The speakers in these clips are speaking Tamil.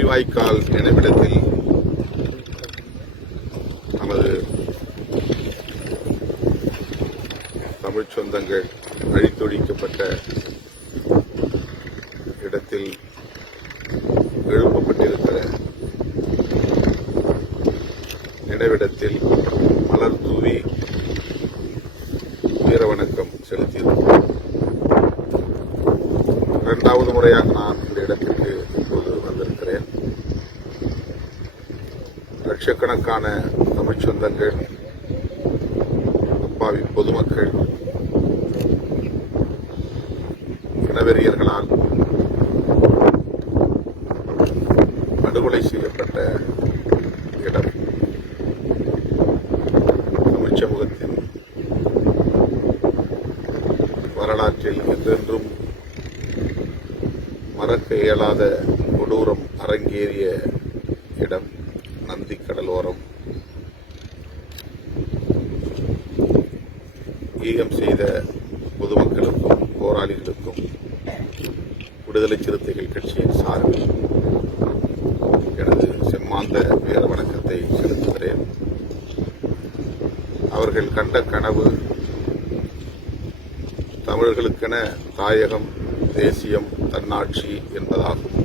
முள்ளிவாய்க்கால் நினைவிடத்தில் நமது தமிழ்ச் சொந்தங்கள் அழித்தொழிக்கப்பட்ட இடத்தில் எழுப்பப்பட்டிருக்கிற நினைவிடத்தில் மலர் தூவி வீர வணக்கம் செலுத்தியிருக்கிறோம். இரண்டாவது முறையாக நான் இந்த இடத்திற்கு இப்போது வந்திருக்கிறேன். லட்சக்கணக்கான தமிழ்ச் சொந்தங்கள், அப்பாவி பொதுமக்கள் இனவெறியர்களால் படுகொலை செய்யப்பட்ட இடம். தமிழ்ச் சமூகத்தின் வரலாற்றில் என்றென்றும் மறக்க இயலாத கொடூரம் அரங்கேறிய இடம். நந்தி கடலோரம் ஈகம் செய்த பொதுமக்களுக்கும் போராளிகளுக்கும் விடுதலை சிறுத்தைகள் கட்சியின் சார்பில் எனது செம்மாந்த வீர வணக்கத்தை செலுத்துகிறேன். அவர்கள் கண்ட கனவு தமிழர்களுக்கென தாயகம், தேசியம், தன்னாட்சி என்பதாகும்.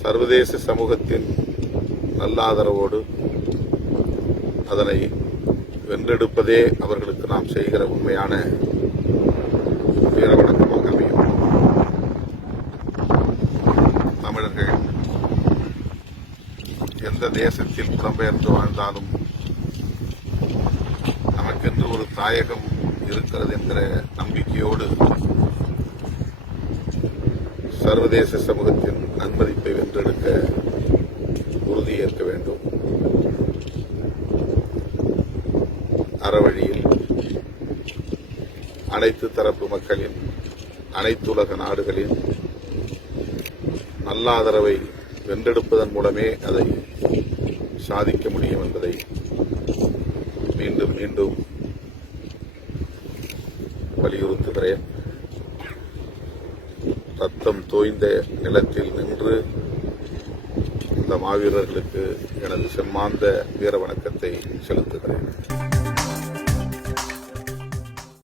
சர்வதேச சமூகத்தின் நல்லாதரவோடு அதனை வென்றெடுப்பதே அவர்களுக்கு நாம் செய்கிற உண்மையான வீர வணக்கமாக அமையும். தமிழர்கள் எந்த தேசத்தில் புலம்பெயர்ந்து வாழ்ந்தாலும் நமக்கென்று ஒரு தாயகம் இருக்கிறது என்கிற நம்பிக்கையோடு சர்வதேச சமூகத்தின் நன்மதிப்பை வென்றெடுக்க உறுதியேற்க வேண்டும். அறவழியில் அனைத்து தரப்பு மக்களின், அனைத்துலக நாடுகளின் நல்ல ஆதரவை வென்றெடுப்பதன் மூலமே அதை சாதிக்க முடியும் என்பதை மீண்டும் மீண்டும் வலியுறுத்துகிறேன். ரத்தம் தோய்ந்த நிலத்தில் நின்று இந்த மாவீரர்களுக்கு எனது செம்மாந்த வீர வணக்கத்தை செலுத்துகிறேன்.